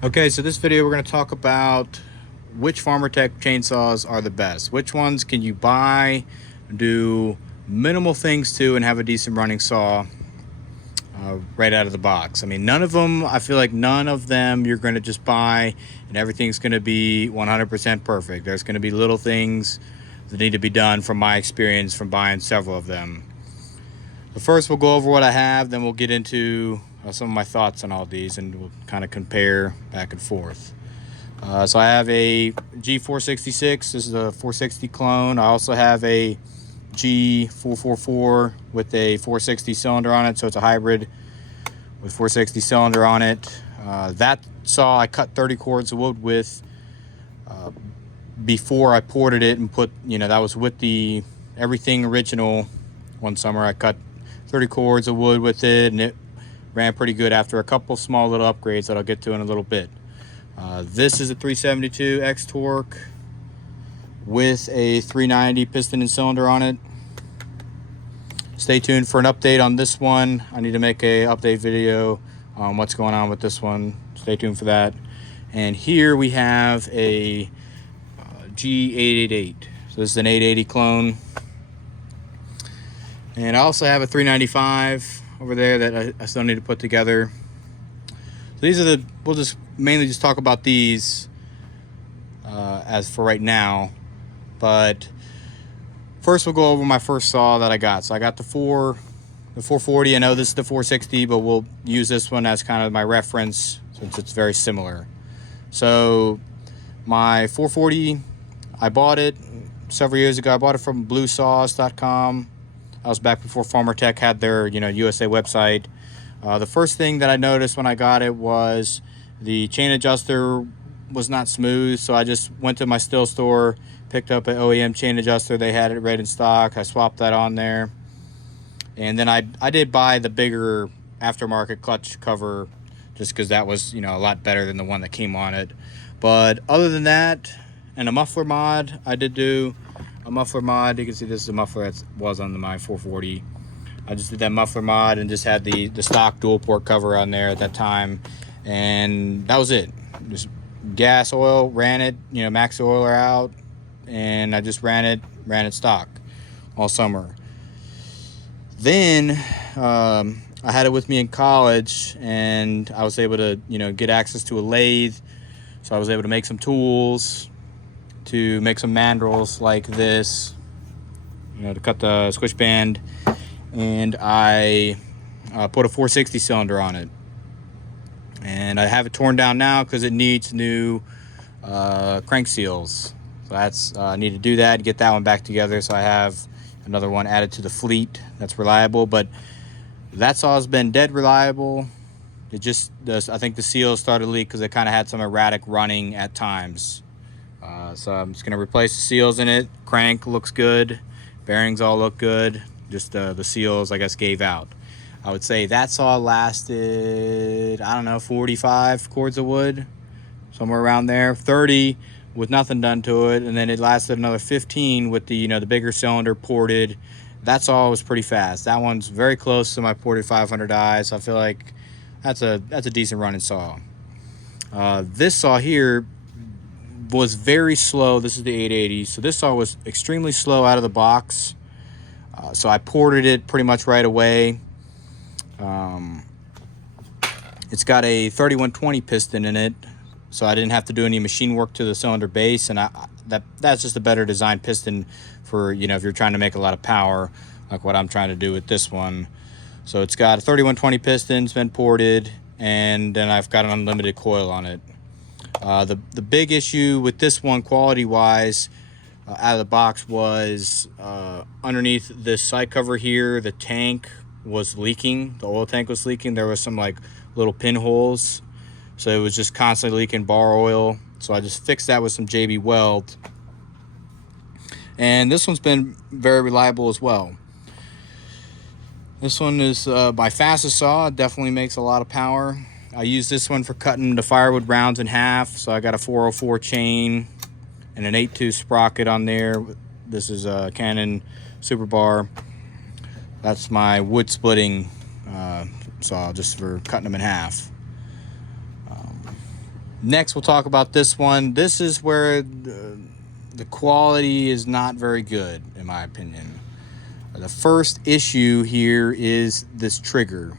Okay, so this video we're going to talk about which Farmertec chainsaws are the best. Which ones can you buy, do minimal things to, and have a decent running saw right out of the box. I mean, none of them, I feel like none of them you're going to just buy and everything's going to be 100% perfect. There's going to be little things that need to be done from my experience from buying several of them. But first we'll go over what I have, then we'll get into some of my thoughts on all these, and we'll kind of compare back and forth. So I have a G466. This is a 460 clone. I also have a G444 with a 460 cylinder on it, so it's a hybrid with 460 cylinder on it. That saw I cut 30 cords of wood with before I ported it and put, that was with the everything original. One summer I cut 30 cords of wood with it, and it ran pretty good after a couple small little upgrades that I'll get to in a little bit. This is a 372 X torque with a 390 piston and cylinder on it. Stay tuned for an update on this one. I need to make a update video on what's going on with this one. Stay tuned for that. And here we have a G888. So this is an 880 clone. And I also have a 395 over there that I still need to put together. So these are we'll just mainly just talk about these as for right now. But first we'll go over my first saw that I got. So I got the 440. I know this is the 460, but we'll use this one as kind of my reference since it's very similar. So my 440, I bought it several years ago. I bought it from bluesaws.com. I was back before Farmertec had their, USA website. The first thing that I noticed when I got it was the chain adjuster was not smooth, so I just went to my Stihl store, picked up an OEM chain adjuster. They had it right in stock. I swapped that on there. And then I did buy the bigger aftermarket clutch cover just because that was, a lot better than the one that came on it. But other than that, and a muffler mod, I did do a muffler mod. You can see this is a muffler that was on my 440. I just did that muffler mod and just had the stock dual port cover on there at that time, and that was it. Just gas, oil, ran it, max oiler out, and I just ran it stock all summer. Then I had it with me in college, and I was able to get access to a lathe, so I was able to make some tools, to make some mandrels like this, to cut the squish band. And I put a 460 cylinder on it, and I have it torn down now because it needs new crank seals. So that's I need to do that, get that one back together, so I have another one added to the fleet that's reliable. But that saw has been dead reliable. It just does, I think the seals started to leak because it kind of had some erratic running at times. So I'm just going to replace the seals in it. Crank looks good, bearings all look good, just the seals I guess gave out. I would say that saw lasted, I don't know, 45 cords of wood, somewhere around there. 30 with nothing done to it, and then it lasted another 15 with the the bigger cylinder ported. That saw was pretty fast. That one's very close to my ported 500i, so I feel like that's a decent running saw. This saw here was very slow. This is the 880, so this saw was extremely slow out of the box. So I ported it pretty much right away. It's got a 3120 piston in it, so I didn't have to do any machine work to the cylinder base, and that's just a better design piston for if you're trying to make a lot of power like what I'm trying to do with this one. So it's got a 3120 piston, it's been ported, and then I've got an unlimited coil on it. The big issue with this one quality wise out of the box was underneath this side cover here, the tank was leaking. The oil tank was leaking. There was some like little pinholes, so it was just constantly leaking bar oil. So I just fixed that with some JB Weld, and this one's been very reliable as well. This one is my fastest saw. It definitely makes a lot of power. I use this one for cutting the firewood rounds in half. So I got a 404 chain and an 8.2 sprocket on there. This is a Canon Super Bar. That's my wood splitting saw, just for cutting them in half. Next, we'll talk about this one. This is where the quality is not very good, in my opinion. The first issue here is this trigger.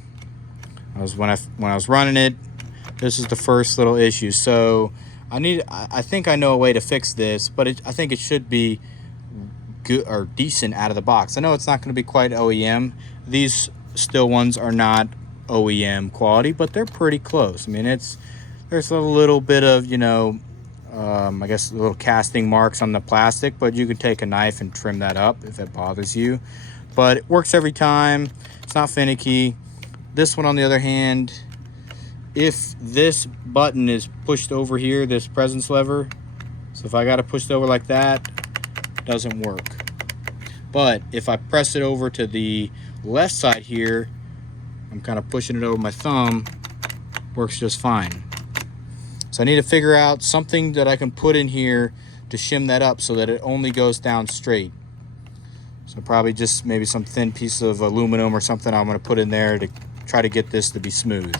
When I was running it, this is the first little issue. So I think I know a way to fix this, but I think it should be good or decent out of the box. I know it's not going to be quite OEM. These still ones are not OEM quality, but they're pretty close. I mean, there's a little bit of, you know, I guess little casting marks on the plastic, but you can take a knife and trim that up if it bothers you. But it works every time. It's not finicky. This one, on the other hand, if this button is pushed over here, this presence lever, so if I got it pushed over like that, it doesn't work. But if I press it over to the left side here, I'm kind of pushing it over my thumb, works just fine. So I need to figure out something that I can put in here to shim that up so that it only goes down straight. So probably just maybe some thin piece of aluminum or something I'm going to put in there to try to get this to be smooth.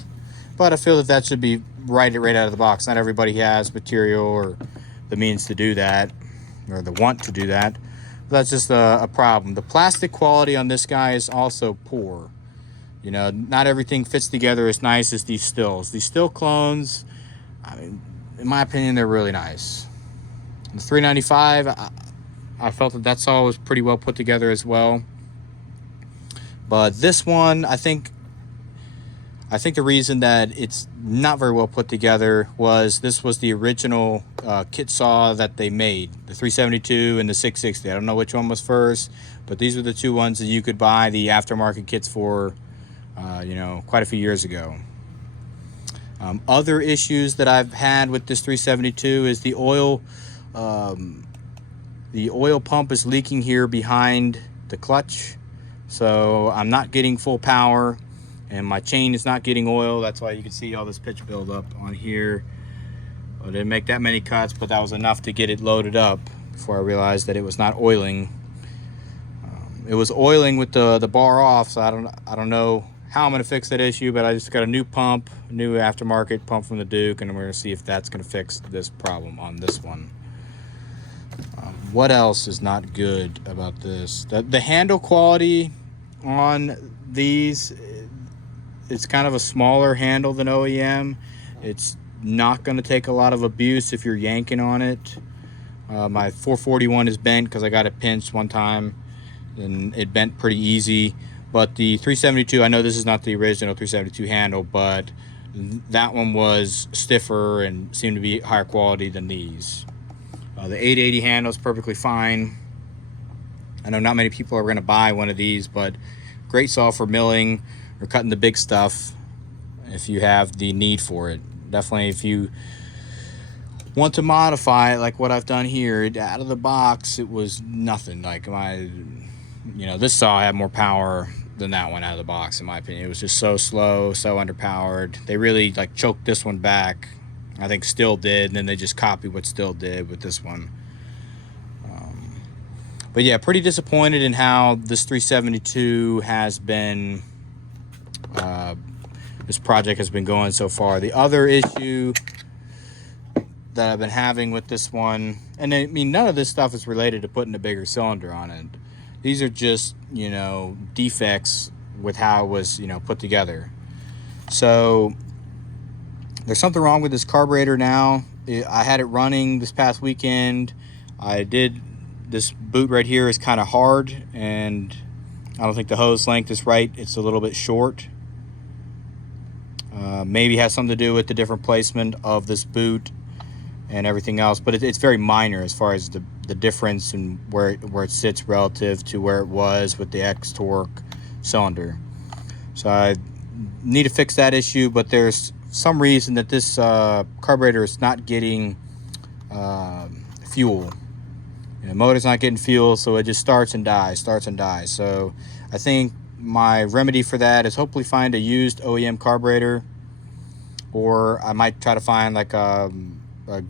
But I feel that should be right out of the box. Not everybody has material or the means to do that, or the want to do that. But that's just a problem. The plastic quality on this guy is also poor. You know, not everything fits together as nice as these stills. These still clones, I mean, in my opinion, they're really nice. The 395, I felt that that's all was pretty well put together as well. But this one, I think the reason that it's not very well put together was this was the original kit saw that they made, the 372 and the 660. I don't know which one was first, but these were the two ones that you could buy the aftermarket kits for, you know, quite a few years ago. Other issues that I've had with this 372 is the oil. The oil pump is leaking here behind the clutch, so I'm not getting full power, and my chain is not getting oil. That's why you can see all this pitch buildup on here. I didn't make that many cuts, but that was enough to get it loaded up before I realized that it was not oiling. It was oiling with the bar off, so I don't know how I'm going to fix that issue, but I just got a new pump, a new aftermarket pump from the Duke, and we're going to see if that's going to fix this problem on this one. What else is not good about this? The handle quality on these, it's kind of a smaller handle than OEM. It's not going to take a lot of abuse if you're yanking on it. My 441 is bent because I got it pinched one time, and it bent pretty easy. But the 372, I know this is not the original 372 handle, but that one was stiffer and seemed to be higher quality than these. The 880 handle is perfectly fine. I know not many people are going to buy one of these, but great saw for milling or cutting the big stuff if you have the need for it. Definitely, if you want to modify it like what I've done here, out of the box, it was nothing. Like this saw had more power than that one out of the box, in my opinion. It was just so slow, so underpowered. They really like choked this one back. I think Still did, and then they just copied what Still did with this one. But yeah, pretty disappointed in how this 372 has been, this project has been going so far. The other issue that I've been having with this one, and I mean, none of this stuff is related to putting a bigger cylinder on it. These are just, you know, defects with how it was, you know, put together. So there's something wrong with this carburetor now. I had it running this past weekend. This boot right here is kind of hard, and I don't think the hose length is right. It's a little bit short. Maybe has something to do with the different placement of this boot and everything else, but it's very minor as far as the difference in where it sits relative to where it was with the X-Torque cylinder. So I need to fix that issue, but there's some reason that this carburetor is not getting fuel. The motor's not getting fuel, so it just starts and dies. So I think my remedy for that is hopefully find a used OEM carburetor, or I might try to find like a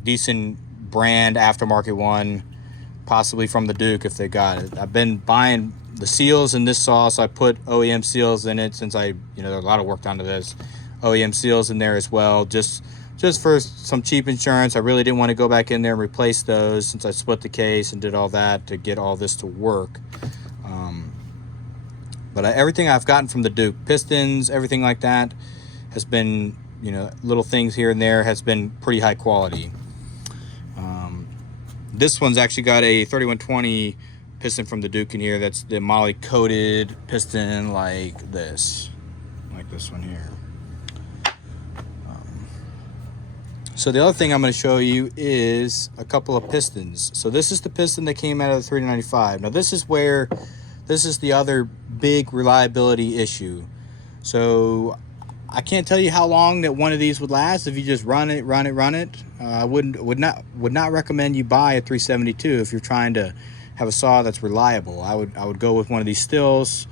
decent brand aftermarket one, possibly from the Duke if they got it. I've been buying the seals in this saw, so I put OEM seals in it since there's a lot of work done to this. OEM seals in there as well, just just for some cheap insurance. I really didn't want to go back in there and replace those, since I split the case and did all that to get all this to work. But everything I've gotten from the Duke, pistons, everything like that, has been, you know, little things here and there, has been pretty high quality. This one's actually got a 3120 piston from the Duke in here. That's the moly coated piston, like this one here. So the other thing I'm going to show you is a couple of pistons. So this is the piston that came out of the 395. Now this is the other big reliability issue. So I can't tell you how long that one of these would last if you just run it. I would not recommend you buy a 372 if you're trying to have a saw that's reliable. I would go with one of these Stills.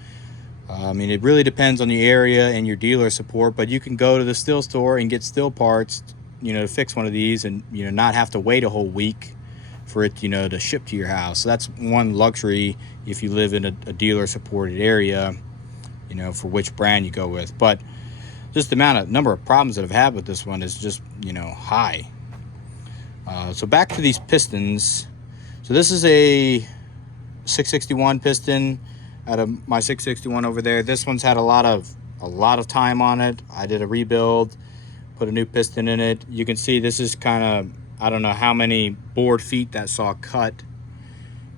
I mean, it really depends on the area and your dealer support, but you can go to the Still store and get Still parts, you know, to fix one of these, and, you know, not have to wait a whole week for it, you know, to ship to your house. So that's one luxury if you live in a dealer supported area, you know, for which brand you go with. But just the number of problems that I've had with this one is just, you know, high. So back to these pistons. So this is a 661 piston out of my 661 over there. This one's had a lot of time on it. I did a rebuild, put a new piston in it. You can see this is kind of, I don't know how many board feet that saw cut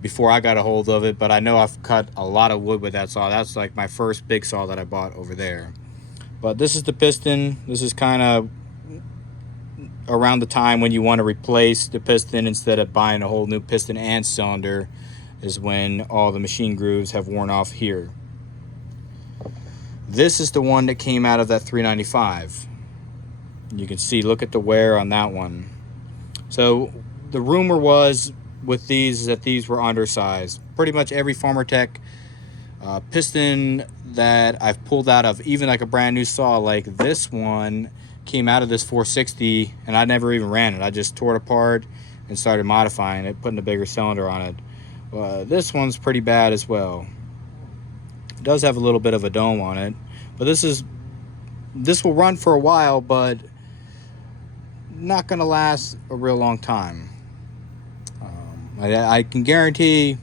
before I got a hold of it, but I know I've cut a lot of wood with that saw. That's like my first big saw that I bought over there. But this is the piston. This is kind of around the time when you want to replace the piston instead of buying a whole new piston and cylinder, is when all the machine grooves have worn off here. This is the one that came out of that 395. You can see, look at the wear on that one. So the rumor was with these that these were undersized. Pretty much every Farmertec piston that I've pulled out of, even like a brand new saw like this one, came out of this 460, and I never even ran it. I just tore it apart and started modifying it, putting a bigger cylinder on it. This one's pretty bad as well. It does have a little bit of a dome on it, but this will run for a while, but not gonna last a real long time. I can guarantee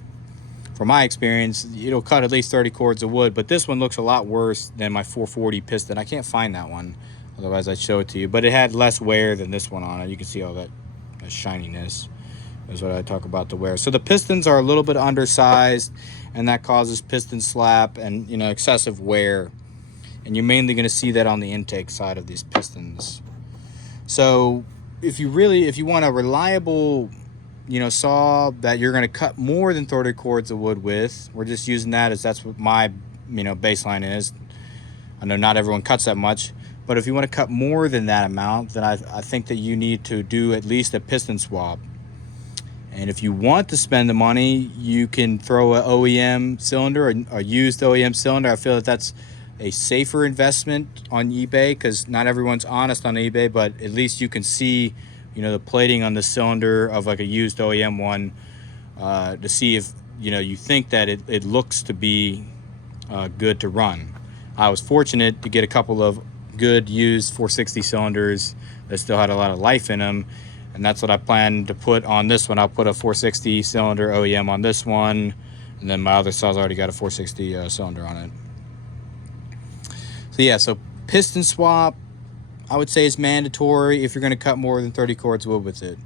from my experience it'll cut at least 30 cords of wood, but this one looks a lot worse than my 440 piston. I can't find that one, otherwise I'd show it to you, but it had less wear than this one on it. You can see all that shininess is what I talk about, the wear. So the pistons are a little bit undersized, and that causes piston slap and, you know, excessive wear, and you're mainly going to see that on the intake side of these pistons. So if you want a reliable, you know, saw that you're going to cut more than 30 cords of wood with, we're just using that as that's what my, you know, baseline is. I know not everyone cuts that much, but if you want to cut more than that amount, then I think that you need to do at least a piston swap. And if you want to spend the money, you can throw an OEM cylinder, a used OEM cylinder. I feel that that's a safer investment on eBay, because not everyone's honest on eBay, but at least you can see, you know, the plating on the cylinder of like a used OEM one, to see if, you know, you think that it looks to be good to run. I was fortunate to get a couple of good used 460 cylinders that still had a lot of life in them, and that's what I plan to put on this one. I'll put a 460 cylinder OEM on this one, and then my other saw's already got a 460 cylinder on it. So yeah, so piston swap, I would say, is mandatory if you're going to cut more than 30 cords of wood with it.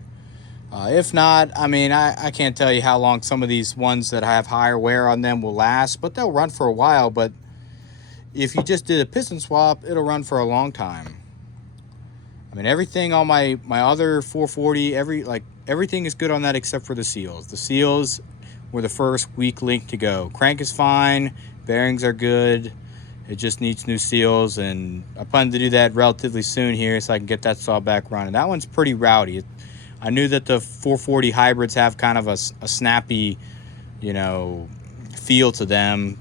If not, I mean, I can't tell you how long some of these ones that have higher wear on them will last, but they'll run for a while. But if you just did a piston swap, it'll run for a long time. I mean, everything on my other 440, everything is good on that except for the seals. The seals were the first weak link to go. Crank is fine, bearings are good. It just needs new seals, and I plan to do that relatively soon here so I can get that saw back running. That one's pretty rowdy. I knew that the 440 hybrids have kind of a snappy, you know, feel to them.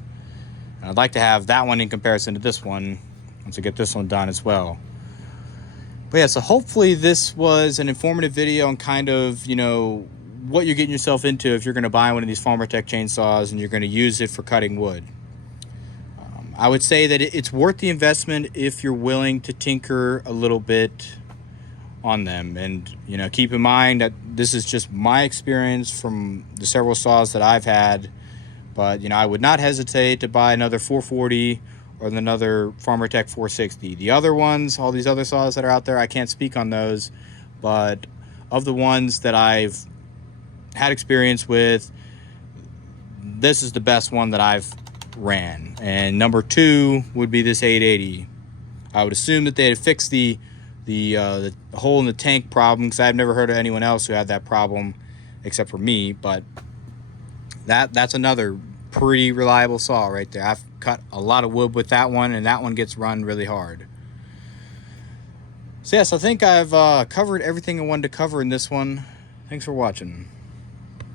And I'd like to have that one in comparison to this one once I get this one done as well. But yeah, so hopefully this was an informative video on kind of, you know, what you're getting yourself into if you're going to buy one of these Farmertec chainsaws and you're going to use it for cutting wood. I would say that it's worth the investment if you're willing to tinker a little bit on them. And you know, keep in mind that this is just my experience from the several saws that I've had. But you know, I would not hesitate to buy another 440 or another Farmertec 460. The other ones, all these other saws that are out there, I can't speak on those, but of the ones that I've had experience with, this is the best one that I've ran. And number 2 would be this 880. I would assume that they had fixed the hole in the tank problem, because I've never heard of anyone else who had that problem except for me. But that's another pretty reliable saw right there. I've cut a lot of wood with that one, and that one gets run really hard. So yes, I think I've covered everything I wanted to cover in this one. Thanks for watching.